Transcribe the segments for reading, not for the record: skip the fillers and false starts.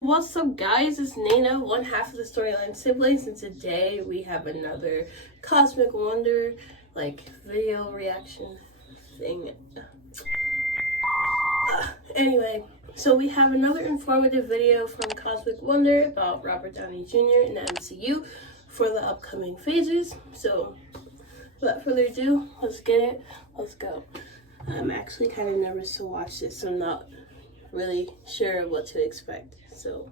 What's up, guys? It's Nana, one half of the Storyline Siblings, and today we have another Cosmic Wonder video reaction thing. Anyway, so we have another informative video from Cosmic Wonder about Robert Downey Jr. in the MCU for the upcoming phases. So without further ado, let's get it. Let's go. I'm actually kind of nervous to watch this, so I'm not really sure what to expect. So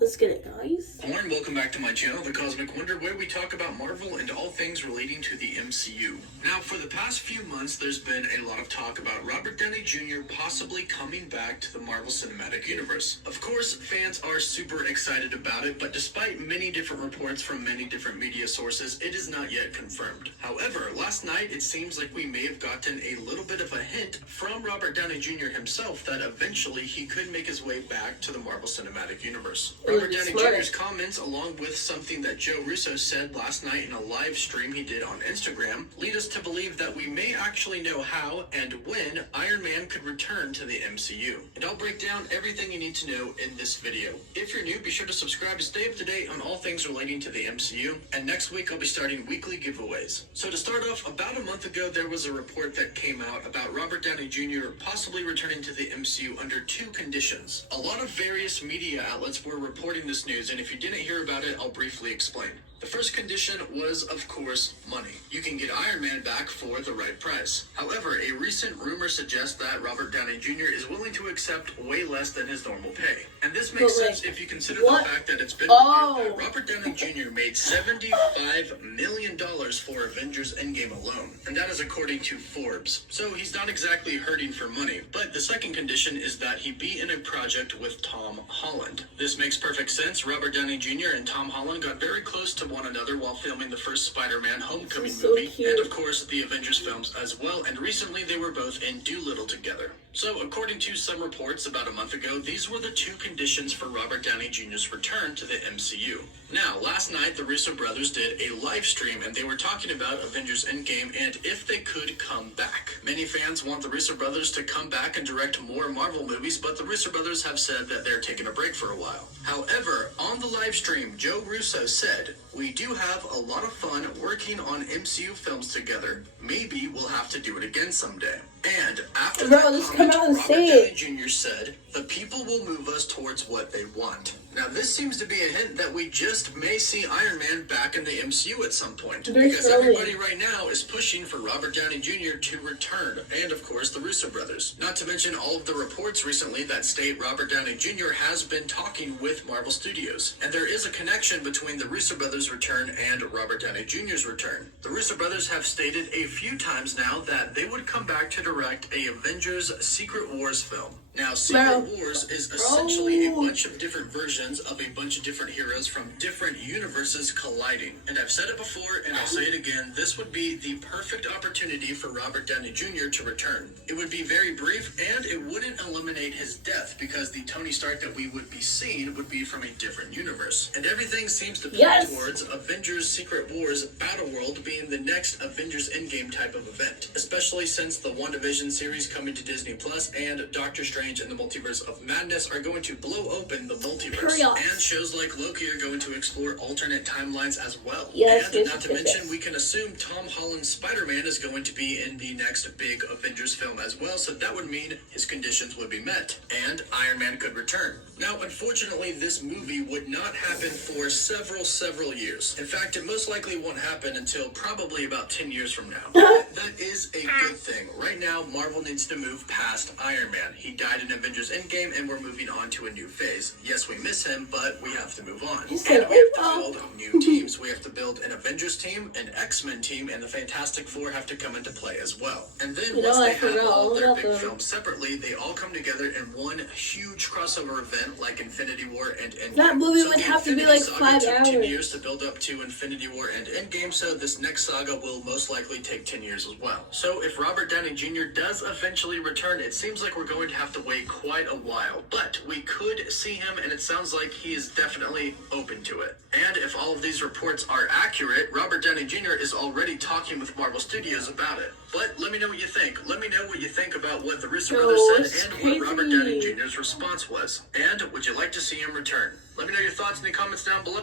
let's get it, guys. Hello and welcome back to my channel, The Cosmic Wonder, where we talk about Marvel and all things relating to the MCU. Now, for the past few months, there's been a lot of talk about Robert Downey Jr. possibly coming back to the Marvel Cinematic Universe. Of course, fans are super excited about it, but despite many different reports from many different media sources, it is not yet confirmed. However, last night, it seems like we may have gotten a little bit of a hint from Robert Downey Jr. himself that eventually he could make his way back to the Marvel Cinematic Universe. Robert Downey Jr.'s comments, along with something that Joe Russo said last night in a live stream he did on Instagram, lead us to believe that we may actually know how and when Iron Man could return to the MCU. And I'll break down everything you need to know in this video. If you're new, be sure to subscribe to stay up to date on all things relating to the MCU, and next week I'll be starting weekly giveaways. So to start off, about a month ago there was a report that came out about Robert Downey Jr. possibly returning to the MCU under two conditions. A lot of various media outlets were reporting this news, and if you didn't hear about it, I'll briefly explain. The first condition was, of course, money. You can get Iron Man back for the right price. However, a recent rumor suggests that Robert Downey Jr. is willing to accept way less than his normal pay. And this makes sense if you consider the fact that it's been reported that Robert Downey Jr. made $75 million for Avengers Endgame alone. And that is according to Forbes. So he's not exactly hurting for money. But the second condition is that he be in a project with Tom Holland. This makes perfect sense. Robert Downey Jr. and Tom Holland got very close to one another while filming the first Spider-Man Homecoming movie, and of course the Avengers films as well, and recently they were both in Doolittle together. So according to some reports about a month ago, these were the two conditions for Robert Downey Jr.'s return to the MCU. Now, last night the Russo brothers did a live stream and they were talking about Avengers Endgame and if they could come back. Many fans want the Russo brothers to come back and direct more Marvel movies, but the Russo brothers have said that they're taking a break for a while. However, on the live stream, Joe Russo said, "We do have a lot of fun working on MCU films together. Maybe we'll have to do it again someday." And after that comment, Robert Downey Jr. said, "The people will move us towards what they want." Now, this seems to be a hint that we just may see Iron Man back in the MCU at some point, because everybody right now is pushing for Robert Downey Jr. to return, and of course the Russo brothers. Not to mention all of the reports recently that state Robert Downey Jr. has been talking with Marvel Studios, and there is a connection between the Russo brothers' return and Robert Downey Jr.'s return. The Russo brothers have stated a few times now that they would come back to direct a Avengers Secret Wars film. Now, Secret Wars is essentially a bunch of different versions of a bunch of different heroes from different universes colliding. And I've said it before, and I'll say it again, this would be the perfect opportunity for Robert Downey Jr. to return. It would be very brief, and it wouldn't eliminate his death, because the Tony Stark that we would be seeing would be from a different universe. And everything seems to point towards Avengers Secret Wars Battleworld being the next Avengers Endgame type of event, especially since the WandaVision series coming to Disney Plus and Doctor Strange and the Multiverse of Madness are going to blow open the multiverse. And shows like Loki are going to explore alternate timelines as well. And not to mention, we can assume Tom Holland's Spider-Man is going to be in the next big Avengers film as well, so that would mean his conditions would be met, and Iron Man could return. Now, unfortunately, this movie would not happen for several years. In fact, it most likely won't happen until probably about 10 years from now. That is a good thing. Right now, Marvel needs to move past Iron Man. He died in Avengers Endgame, and we're moving on to a new phase. Yes, we miss him, but we have to move on. And we have to build new teams. We have to build an Avengers team, an X-Men team, and the Fantastic Four have to come into play as well. And then once they have all their big films separately, they all come together in one huge crossover event like Infinity War and Endgame. That movie would have to be like 5 took hours. 10 years to build up to Infinity War and Endgame, so this next saga will most likely take 10 years as well. So if Robert Downey Jr. does eventually return, it seems like we're going to have to to wait quite a while, but we could see him, and it sounds like he is definitely open to it. And if all of these reports are accurate, Robert Downey Jr. is already talking with Marvel Studios about it. But let me know what you think. Let me know what you think about what the Russo brothers said and what Robert Downey Jr.'s response was. And would you like to see him return? Let me know your thoughts in the comments down below.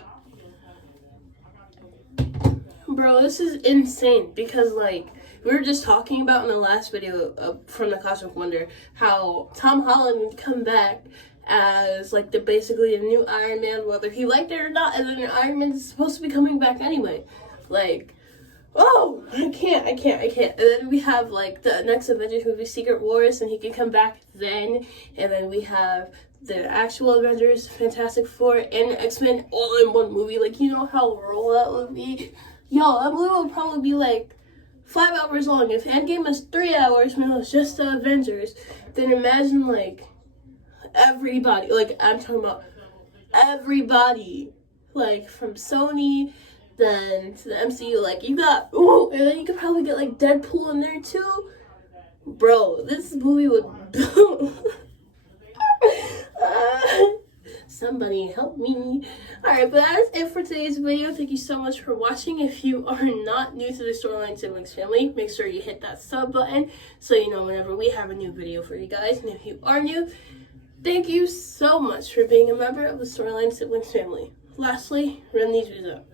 Bro, this is insane because, like, we were just talking about in the last video from the Cosmic Wonder how Tom Holland would come back as, like, basically a new Iron Man, whether he liked it or not, and then Iron Man is supposed to be coming back anyway. Like, oh, I can't. And then we have, like, the next Avengers movie, Secret Wars, and he can come back then. And then we have the actual Avengers, Fantastic Four, and X-Men all in one movie. Like, you know how roll that would be? Yo, that movie would probably be, like, 5 hours long. If Endgame was 3 hours when it was just the Avengers, then imagine, like, everybody. Like, I'm talking about everybody. Like, from Sony, then to the MCU. Like, you got, ooh, and then you could probably get, like, Deadpool in there, too. Bro, this movie would... Somebody help me. Alright, but that is it for today's video. Thank you so much for watching. If you are not new to the Storyline Siblings family, make sure you hit that sub button so you know whenever we have a new video for you guys. And if you are new, thank you so much for being a member of the Storyline Siblings family. Lastly, run these views up.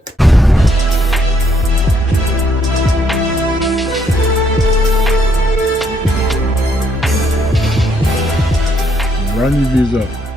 Run these views up.